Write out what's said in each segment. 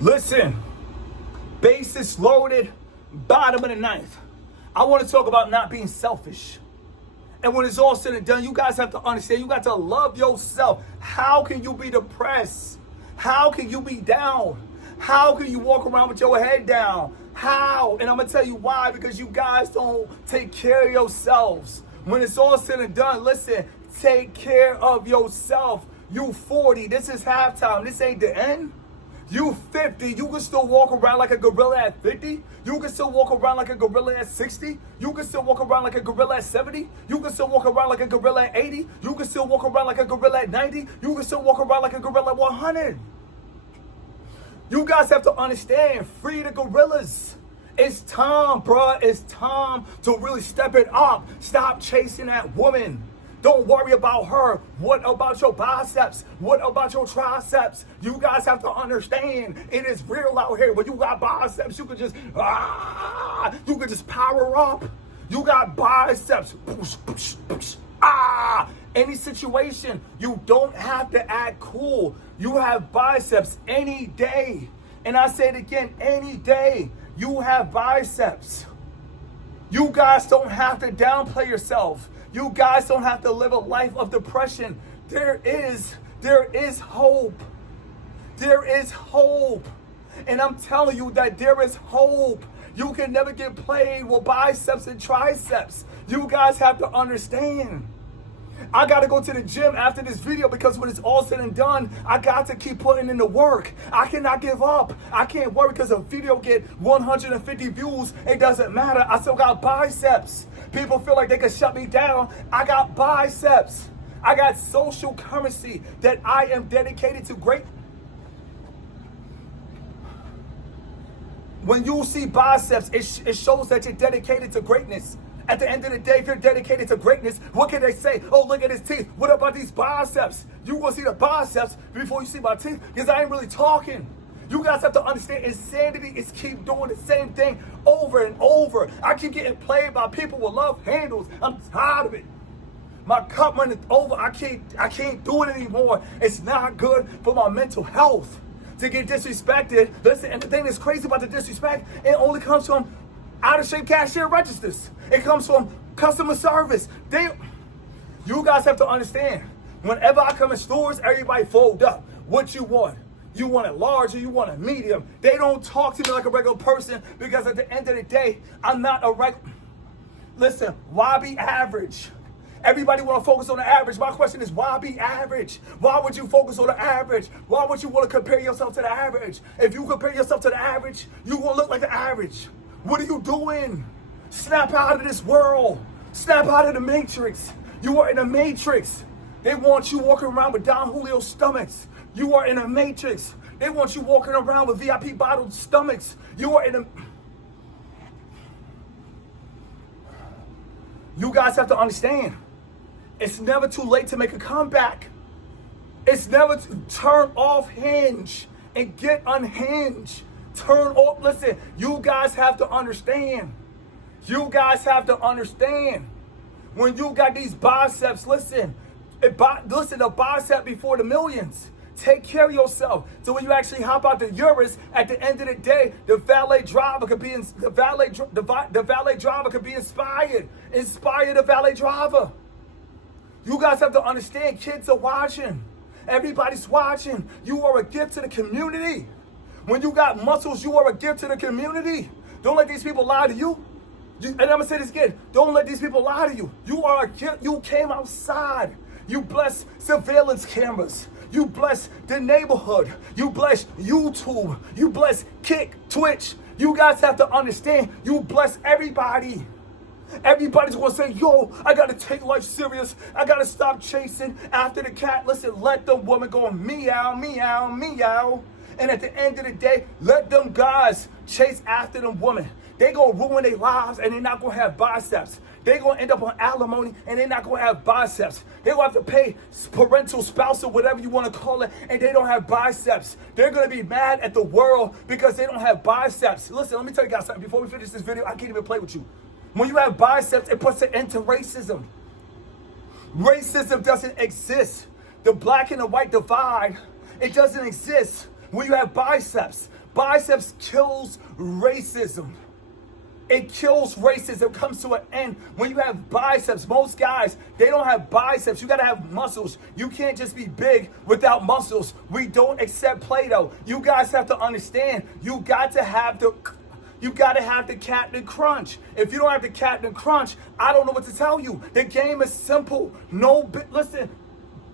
Listen, bases loaded, bottom of the ninth. I want to talk about not being selfish. And when it's all said and done, you guys have to understand, you got to love yourself. How can you be depressed? How can you be down? How can you walk around with your head down? How? And I'm going to tell you why. Because you guys don't take care of yourselves. When it's all said and done, listen, take care of yourself. You 40, this is halftime. This ain't the end. You 50, you can still walk around like a gorilla at 50. You can still walk around like a gorilla at 60. You can still walk around like a gorilla at 70. You can still walk around like a gorilla at 80. You can still walk around like a gorilla at 90. You can still walk around like a gorilla at 100. You guys have to understand, free the gorillas. It's time, bruh. It's time to really step it up. Stop chasing that woman. Don't worry about her. What about your biceps? What about your triceps? You guys have to understand, it is real out here. When you got biceps, you can just power up. You got biceps. Any situation, you don't have to act cool. You have biceps any day. And I say it again, any day, you have biceps. You guys don't have to downplay yourself. You guys don't have to live a life of depression. There is hope. There is hope. And I'm telling you that there is hope. You can never get played with biceps and triceps. You guys have to understand. I got to go to the gym after this video because when it's all said and done, I got to keep putting in the work. I cannot give up. I can't worry because a video get 150 views. It doesn't matter. I still got biceps. People feel like they can shut me down. I got biceps. I got social currency that I am dedicated to great. When you see biceps, it shows that you're dedicated to greatness. At the end of the day, if you're dedicated to greatness, what can they say? Oh, look at his teeth. What about these biceps? You gonna see the biceps before you see my teeth? Because I ain't really talking. You guys have to understand, insanity is keep doing the same thing over and over. I keep getting played by people with love handles. I'm tired of it. My cup running over. I can't do it anymore. It's not good for my mental health to get disrespected. Listen, and the thing that's crazy about the disrespect, it only comes from out of shape cashier registers. It comes from customer service. You guys have to understand, whenever I come in stores, everybody fold up. What you want? You want it large or you want it medium? They don't talk to me like a regular person because at the end of the day, I'm not a regular. Listen, why be average? Everybody want to focus on the average. My question is, why be average? Why would you focus on the average? Why would you want to compare yourself to the average? If you compare yourself to the average, you won't look like the average. What are you doing? Snap out of this world. Snap out of the matrix. You are in a matrix. They want you walking around with Don Julio stomachs. You are in a matrix. They want you walking around with VIP bottled stomachs. You are in a... You guys have to understand, it's never too late to make a comeback. It's never turn off Hinge and get unhinged. Turn off, listen, you guys have to understand. You guys have to understand. When you got these biceps, listen, the bicep before the millions. Take care of yourself. So when you actually hop out the Urus, at the end of the day, the valet driver could be the valet driver could be inspired. Inspire the valet driver. You guys have to understand, kids are watching. Everybody's watching. You are a gift to the community. When you got muscles, you are a gift to the community. Don't let these people lie to you. And I'm gonna say this again. Don't let these people lie to you. You are a gift. You came outside. You bless surveillance cameras. You bless the neighborhood. You bless YouTube. You bless Kick, Twitch. You guys have to understand, you bless everybody. Everybody's gonna say, yo, I gotta take life serious. I gotta stop chasing after the cat. Listen, let the woman go meow, meow, meow. And at the end of the day, let them guys chase after them women. They gonna ruin their lives and they're not gonna have biceps. They're gonna end up on alimony and they're not gonna have biceps. They gonna have to pay parental, spousal, whatever you wanna call it, and they don't have biceps. They're gonna be mad at the world because they don't have biceps. Listen, let me tell you guys something. Before we finish this video, I can't even play with you. When you have biceps, it puts an end to racism. Racism doesn't exist. The black and the white divide, it doesn't exist when you have biceps. Biceps kills racism. It kills racism. It comes to an end when you have biceps. Most guys, they don't have biceps. You got to have muscles. You can't just be big without muscles. We don't accept Play-Doh. You guys have to understand. You got to have the Captain Crunch. If you don't have the Captain Crunch, I don't know what to tell you. The game is simple. Listen,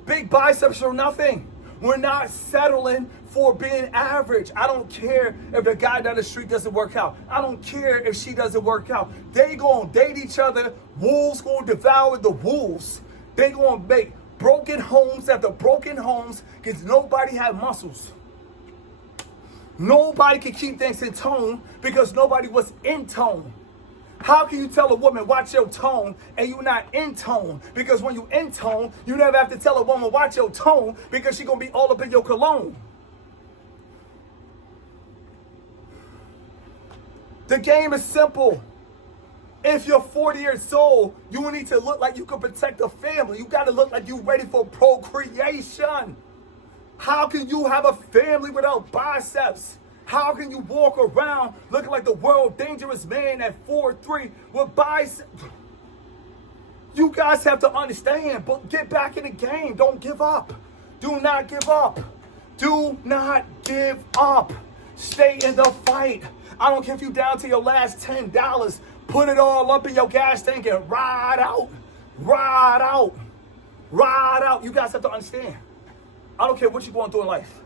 big biceps are nothing. We're not settling for being average. I don't care if the guy down the street doesn't work out. I don't care if she doesn't work out. They gonna date each other. Wolves gonna devour the wolves. They gonna make broken homes after broken homes because nobody have muscles. Nobody can keep things in tone because nobody was in tone. How can you tell a woman, watch your tone, and you're not in tone? Because when you in tone, you never have to tell a woman, watch your tone, because she's going to be all up in your cologne. The game is simple. If you're 40 years old, you need to look like you can protect a family. You got to look like you're ready for procreation. How can you have a family without biceps? How can you walk around looking like the world dangerous man at 4'3" with biceps? You guys have to understand, but get back in the game. Don't give up. Do not give up. Do not give up. Stay in the fight. I don't care if you're down to your last $10. Put it all up in your gas tank and ride out. Ride out. Ride out. You guys have to understand. I don't care what you're going through in life.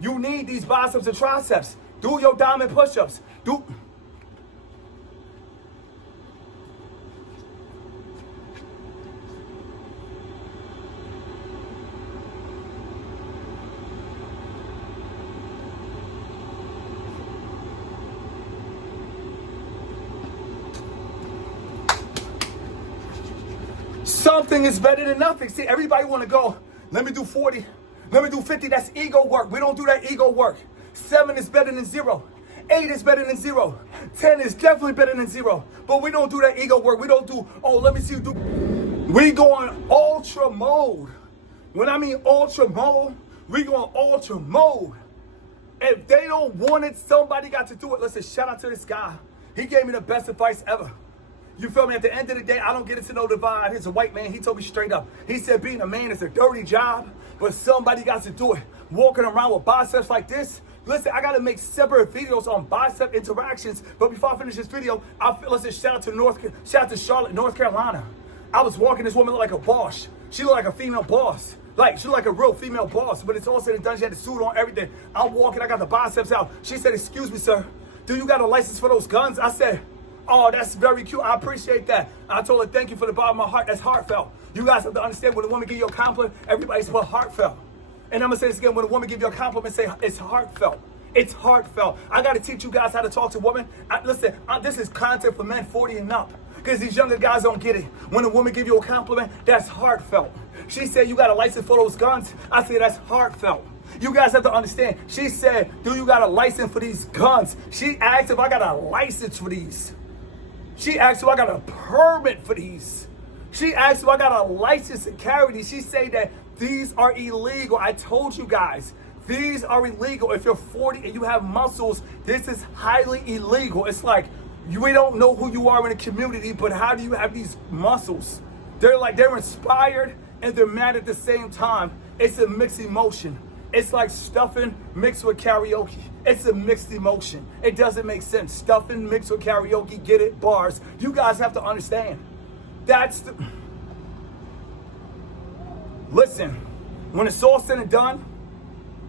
You need these biceps and triceps. Do your diamond push-ups. Something is better than nothing. See, everybody want to go, let me do 40. Let me do 50. That's ego work. We don't do that ego work. 7 is better than 0. 8 is better than 0. 10 is definitely better than 0. But we don't do that ego work. We don't do, oh, let me see you do. We going ultra mode. When I mean ultra mode, we going ultra mode. If they don't want it, somebody got to do it. Listen, shout out to this guy. He gave me the best advice ever. You feel me? At the end of the day, I don't get into no divide. He's a white man. He told me straight up. He said being a man is a dirty job, but somebody got to do it. Walking around with biceps like this. Listen, I got to make separate videos on bicep interactions. But before I finish this video, listen, shout out to Charlotte, North Carolina. I was walking, this woman looked like a boss. She looked like a female boss. Like, she looked like a real female boss. But it's all said and done. She had the suit on, everything. I'm walking, I got the biceps out. She said, excuse me, sir. Do you got a license for those guns? I said, oh, that's very cute. I appreciate that. I told her, thank you for the bottom of my heart. That's heartfelt. You guys have to understand, when a woman give you a compliment, everybody's put heartfelt. And I'm going to say this again. When a woman give you a compliment, say it's heartfelt. It's heartfelt. I got to teach you guys how to talk to women. Listen, this is content for men 40 and up. Because these younger guys don't get it. When a woman give you a compliment, that's heartfelt. She said, you got a license for those guns? I said, that's heartfelt. You guys have to understand. She said, do you got a license for these guns? She asked if I got a license for these. She asked if I got a permit for these. She asked if I got a license to carry these. She said that these are illegal. I told you guys, these are illegal. If you're 40 and you have muscles, this is highly illegal. It's like, we don't know who you are in the community, but how do you have these muscles? They're inspired and they're mad at the same time. It's a mixed emotion. It's like stuffing mixed with karaoke. It's a mixed emotion. It doesn't make sense. Stuffing mixed with karaoke, get it, bars. You guys have to understand. Listen, when it's all said and done,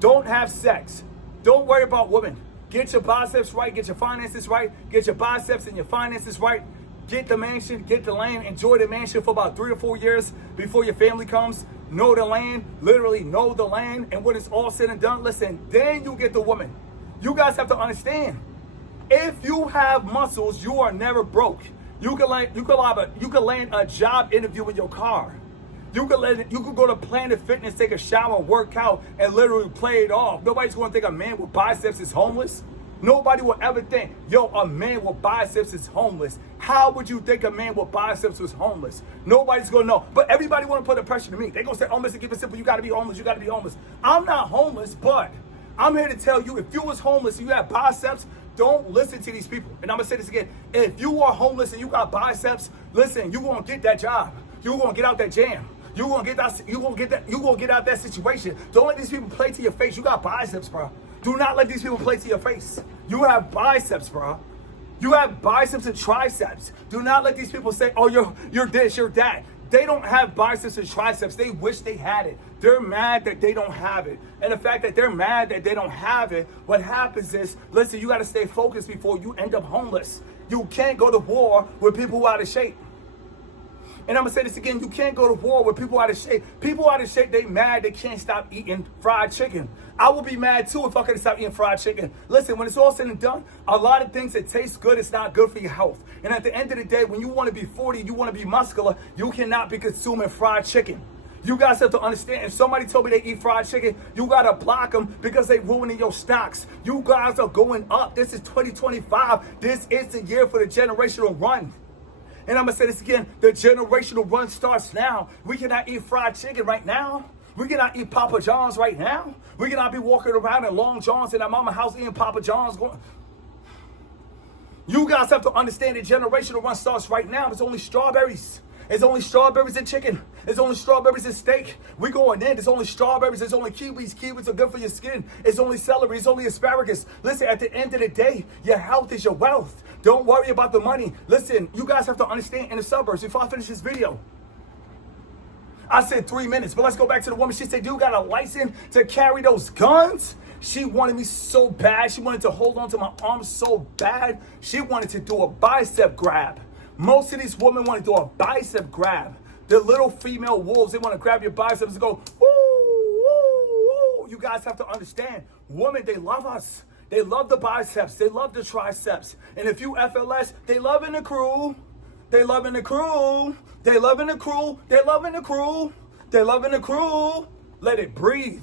don't have sex. Don't worry about women. Get your biceps right, get your finances right, get your biceps and your finances right. Get the mansion, get the land, enjoy the mansion for about 3 or 4 years before your family comes. Know the land, literally know the land, and when it's all said and done, listen, then you get the woman. You guys have to understand, if you have muscles, you are never broke. You can land a job interview in your car. You could go to Planet Fitness, take a shower, work out, and literally play it off. Nobody's going to think a man with biceps is homeless. Nobody will ever think, yo, a man with biceps is homeless. How would you think a man with biceps was homeless? Nobody's going to know. But everybody want to put the pressure to me. They're going to say, oh, Mr. Keep It Simple, you got to be homeless, you got to be homeless. I'm not homeless, but I'm here to tell you, if you was homeless and you have biceps, don't listen to these people. And I'm gonna say this again. If you are homeless and you got biceps, listen, you gonna get that job. You gonna get out that jam. You gonna get out that situation. Don't let these people play to your face. You got biceps, bro. Do not let these people play to your face. You have biceps, bro. You have biceps and triceps. Do not let these people say, oh, you're this, you're that. They don't have biceps and triceps. They wish they had it. They're mad that they don't have it. And the fact that they're mad that they don't have it, what happens is, listen, you got to stay focused before you end up homeless. You can't go to war with people who are out of shape. And I'm going to say this again. You can't go to war with people out of shape. People out of shape, they mad they can't stop eating fried chicken. I would be mad too if I couldn't stop eating fried chicken. Listen, when it's all said and done, a lot of things that taste good, it's not good for your health. And at the end of the day, when you want to be 40, you want to be muscular, you cannot be consuming fried chicken. You guys have to understand, if somebody told me they eat fried chicken, you got to block them because they ruining your stocks. You guys are going up. This is 2025. This is the year for the generational run. And I'm going to say this again. The generational run starts now. We cannot eat fried chicken right now. We cannot eat Papa John's right now. We cannot be walking around in long johns in our mama's house eating Papa John's. You guys have to understand the generational run starts right now. There's only strawberries. There's only strawberries and chicken. There's only strawberries and steak. We going in. There's only strawberries. There's only kiwis. Kiwis are good for your skin. It's only celery. It's only asparagus. Listen, at the end of the day, your health is your wealth. Don't worry about the money. Listen, you guys have to understand in the suburbs, before I finish this video, I said 3 minutes, but let's go back to the woman. She said, you got a license to carry those guns? She wanted me so bad. She wanted to hold on to my arm so bad. She wanted to do a bicep grab. Most of these women want to do a bicep grab. The little female wolves, they want to grab your biceps and go, woo, woo, woo. You guys have to understand, women, they love us. They love the biceps. They love the triceps. And if you FLS, they loving the crew. They loving the crew. They loving the crew. They loving the crew. They loving the crew. Let it breathe.